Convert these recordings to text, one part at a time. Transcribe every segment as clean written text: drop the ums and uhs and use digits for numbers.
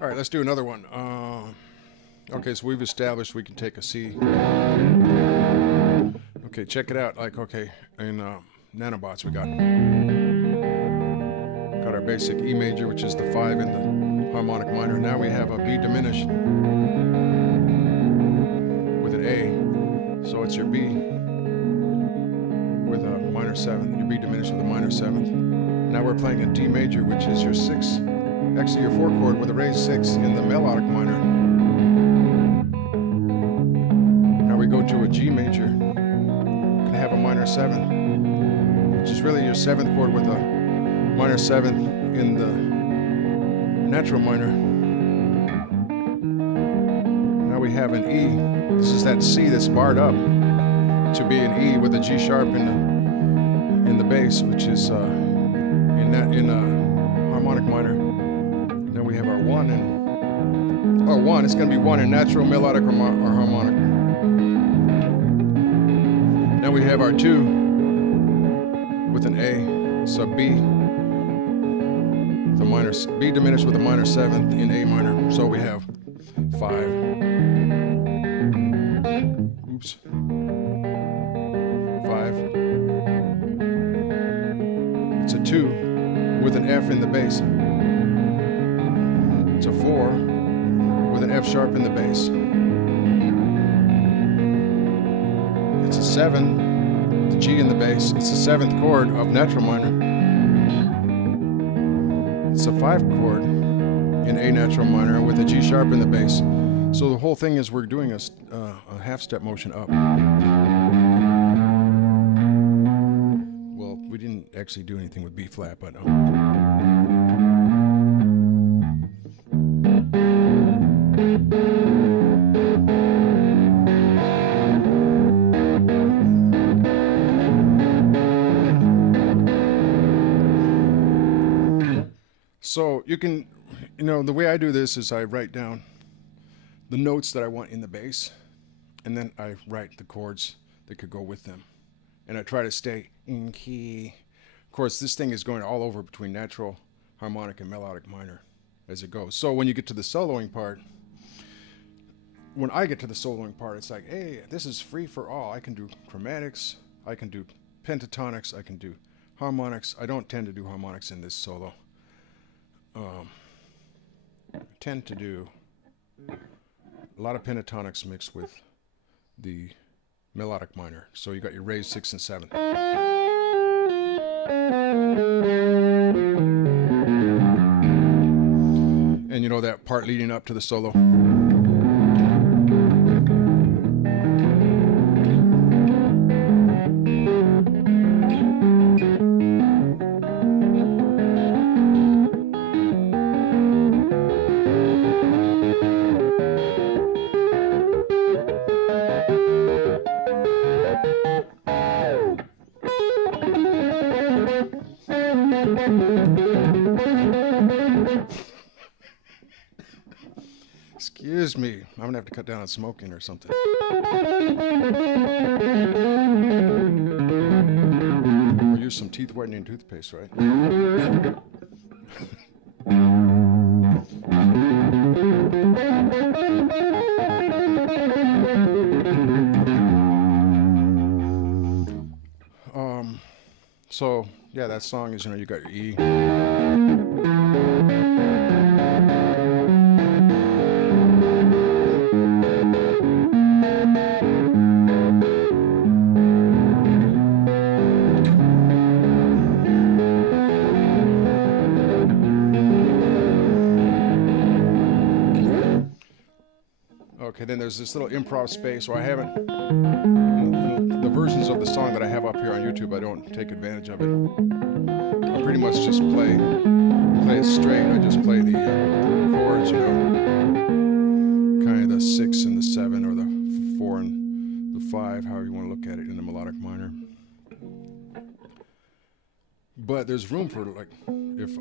All right, let's do another one. Okay, so we've established we can take a C. Okay, check it out. Like, okay, in nanobots we got our basic E major, which is the 5 in the harmonic minor. Now we have a B diminished with an A. So it's your B with a minor 7, your B diminished with a minor 7th. Now we're playing a D major, which is your 6, actually your 4 chord with a raised 6 in the melodic minor. Now we go to a G major, can have a minor 7, which is really your 7th chord with a minor 7th in the natural minor. Now we have an E. This is that C that's barred up to be an E with a G sharp in the bass, which is in harmonic minor. Then we have our 1 and 1. It's going to be 1 in natural, melodic, or harmonic. Now we have our 2 with an A, sub B, with a minor B diminished with a minor 7th in A minor. So we have 5. Oops. 5. It's a 2 with an F in the bass. It's a 4 with an F sharp in the bass. It's a 7, the G in the bass. It's the 7th chord of natural minor. It's a 5 chord in A natural minor with a G sharp in the bass. So the whole thing is we're doing a half step motion up. Well, we didn't actually do anything with B flat, but so you can, the way I do this is I write down the notes that I want in the bass, and then I write the chords that could go with them. And I try to stay in key. Of course, this thing is going all over between natural, harmonic, and melodic minor as it goes. So when you get to the soloing part, when I get to the soloing part, it's like, hey, this is free for all. I can do chromatics, I can do pentatonics, I can do harmonics. I don't tend to do harmonics in this solo. I tend to do a lot of pentatonics mixed with the melodic minor. So you got your raised 6 and 7. And you know that part leading up to the solo. Excuse me, I'm gonna have to cut down on smoking or something. Or use some teeth whitening toothpaste, right? So yeah, that song is, you got your E. Okay, then there's this little improv space where I haven't, the versions of the song that I have up here on YouTube, I don't take advantage of it. I pretty much just play it straight. I just play the chords, kind of the 6 and the 7, or the 4 and the 5, however you want to look at it, in the melodic minor. But there's room for, like, if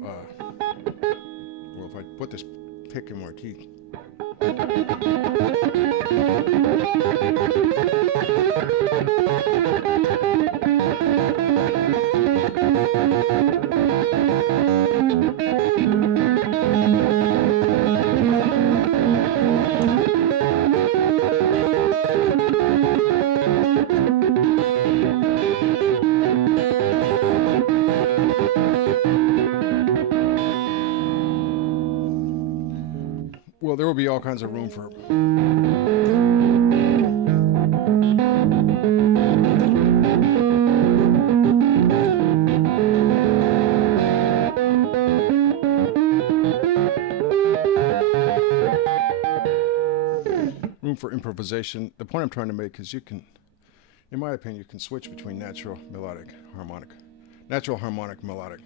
I put this pick in more key. Well, there will be all kinds of room for improvisation. The point I'm trying to make is you can, in my opinion, you can switch between natural, melodic, harmonic, natural, harmonic, melodic.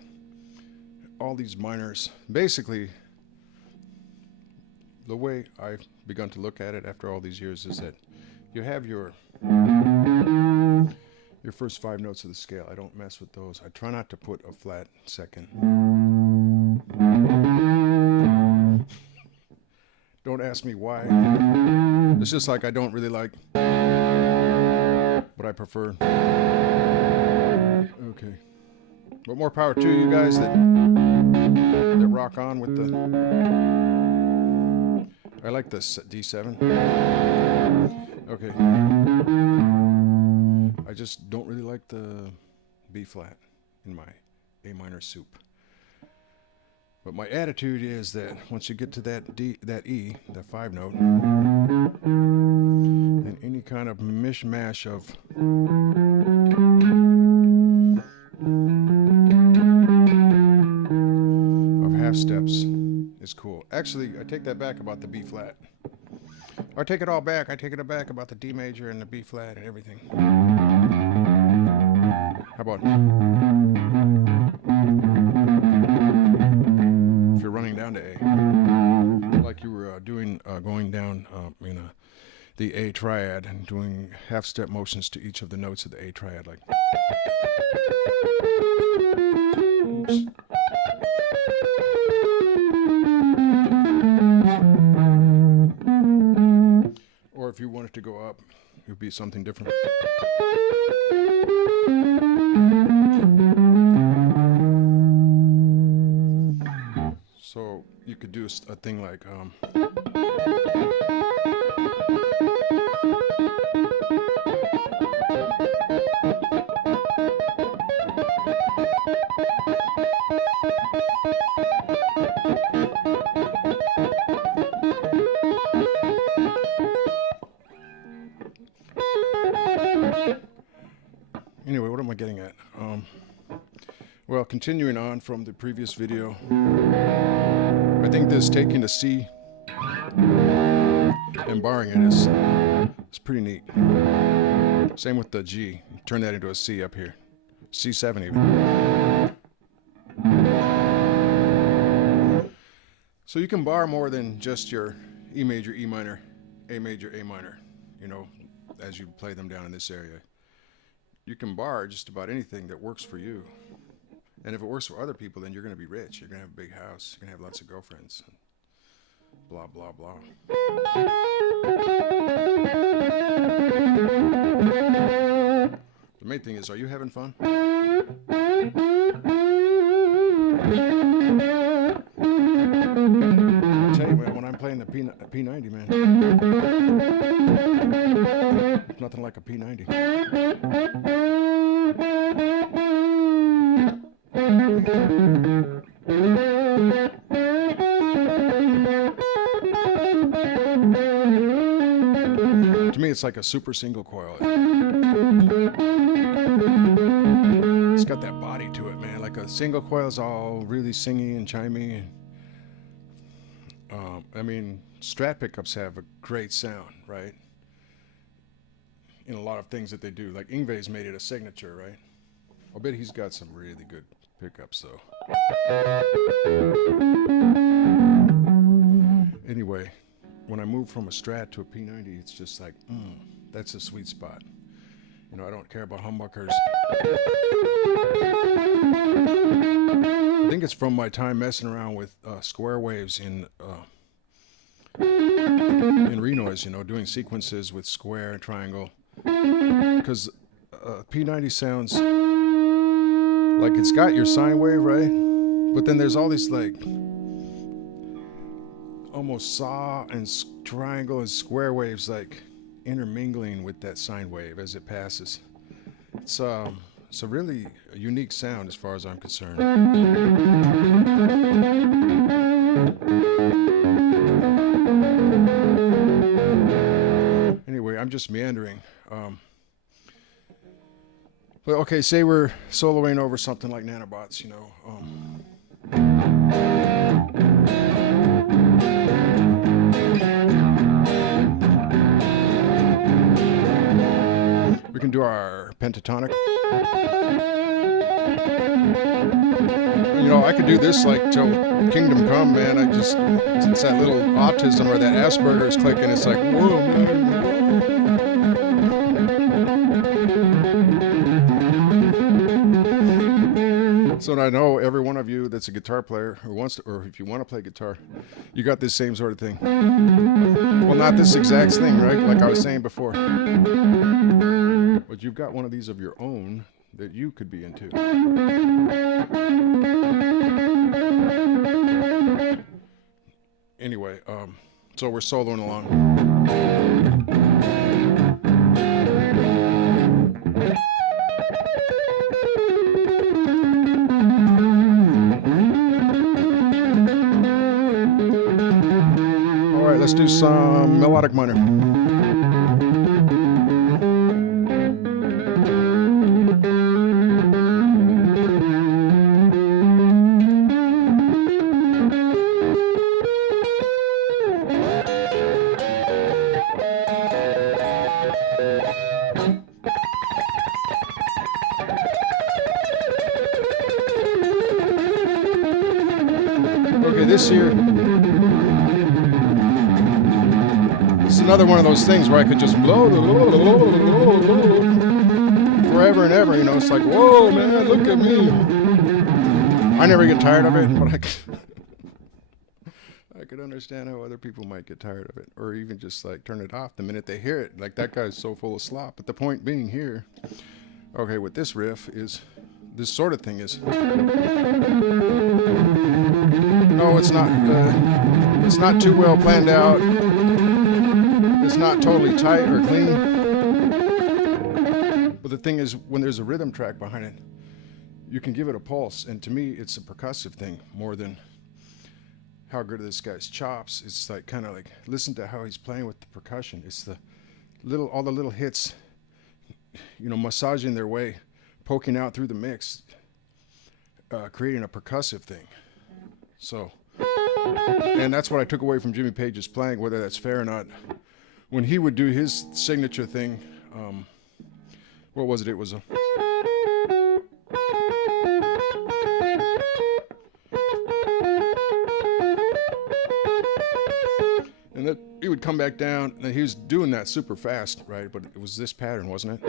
All these minors. Basically, the way I've begun to look at it after all these years is that you have your first 5 notes of the scale. I don't mess with those. I try not to put a flat second. Don't ask me why. It's just like I don't really like, but I prefer. Okay. But more power to you guys that rock on with the. I like this D7. Okay. I just don't really like the B flat in my A minor soup. But my attitude is that once you get to that D, that E, that 5 note, and any kind of mishmash of half steps is cool. Actually, I take that back about the B flat. I take it all back. I take it back about the D major and the B flat and everything. How about if you're running down to A, like you were doing, going down, the A triad and doing half step motions to each of the notes of the A triad, like. Oops. Or if you wanted to go up, it would be something different. So you could do a thing like anyway, what am I getting at? Well, continuing on from the previous video, I think this taking a C and barring it is pretty neat. Same with the G. Turn that into a C up here. C7 even. So you can bar more than just your E major, E minor, A major, A minor, you know, as you play them down in this area. You can bar just about anything that works for you. And if it works for other people, then you're going to be rich. You're going to have a big house. You're going to have lots of girlfriends. Blah, blah, blah. The main thing is, are you having fun? I tell you, man, when I'm playing the P90, man, it's nothing like a P90. To me, it's like a super single coil. It's got that body to it, man. Like a single coil is all really singy and chimey. I mean, Strat pickups have a great sound, right? In a lot of things that they do. Like Yngwie's made it a signature, right? I'll bet he's got some really good pickups, though. Anyway, when I move from a Strat to a P90, it's just like, that's a sweet spot. You know, I don't care about humbuckers. I think it's from my time messing around with square waves in Renoise, you know, doing sequences with square and triangle. Because P90 sounds like it's got your sine wave, right? But then there's all these like almost saw and triangle and square waves like intermingling with that sine wave as it passes. It's a really unique sound as far as I'm concerned. just meandering. But okay, say we're soloing over something like Nanobots, you know. We can do our pentatonic. You know, I could do this like till Kingdom Come, man. It's that little autism or that Asperger's clicking. It's like, whoa, man. So I know every one of you that's a guitar player who wants to, or if you want to play guitar, you got this same sort of thing. Well, not this exact thing, right? Like I was saying before. But you've got one of these of your own that you could be into. Anyway, so we're soloing along. All right, let's do some melodic minor. Okay, this here, this is another one of those things where I could just blow forever and ever, you know. It's like, whoa, man, look at me. I never get tired of it, but I could understand how other people might get tired of it, or even just like turn it off the minute they hear it. Like, that guy's so full of slop. But the point being here, okay, with this riff is, this sort of thing is, no, it's not too well planned out. It's not totally tight or clean. But the thing is, when there's a rhythm track behind it, you can give it a pulse. And to me, it's a percussive thing more than how good are this guy's chops. It's like, kind of like, listen to how he's playing with the percussion. It's all the little hits, you know, massaging their way, poking out through the mix, creating a percussive thing. So, and that's what I took away from Jimmy Page's playing, whether that's fair or not. When he would do his signature thing, what was it? It was a... And then he would come back down, and he was doing that super fast, right? But it was this pattern, wasn't it?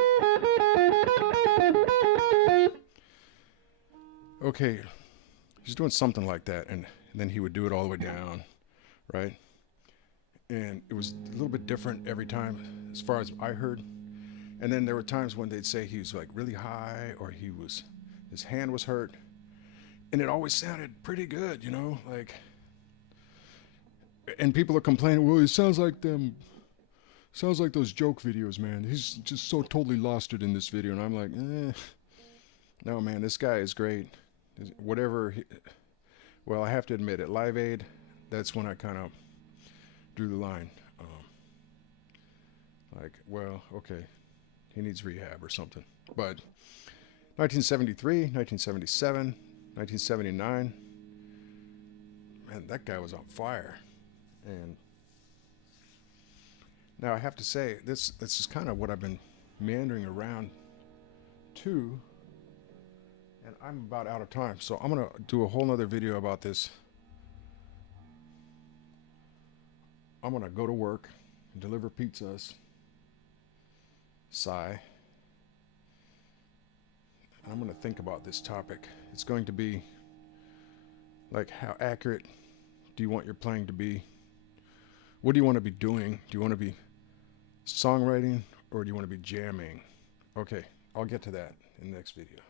Okay, he's doing something like that, and then he would do it all the way down, right? And it was a little bit different every time, as far as I heard. And then there were times when they'd say he was like really high, or his hand was hurt, and it always sounded pretty good, you know, like. And people are complaining, well, it sounds like those joke videos, man. He's just so totally lost it in this video. And I'm like, no, man, this guy is great. Well, I have to admit, at Live Aid, that's when I kind of drew the line. Like, well, okay, he needs rehab or something. But 1973, 1977, 1979, man, that guy was on fire. And now I have to say, this is kind of what I've been meandering around to, and I'm about out of time, so I'm gonna do a whole nother video about this. I'm gonna go to work and deliver pizzas. Sigh. I'm gonna think about this topic. It's going to be like, how accurate do you want your playing to be? What do you want to be doing? Do you want to be songwriting, or do you want to be jamming? Okay, I'll get to that in the next video.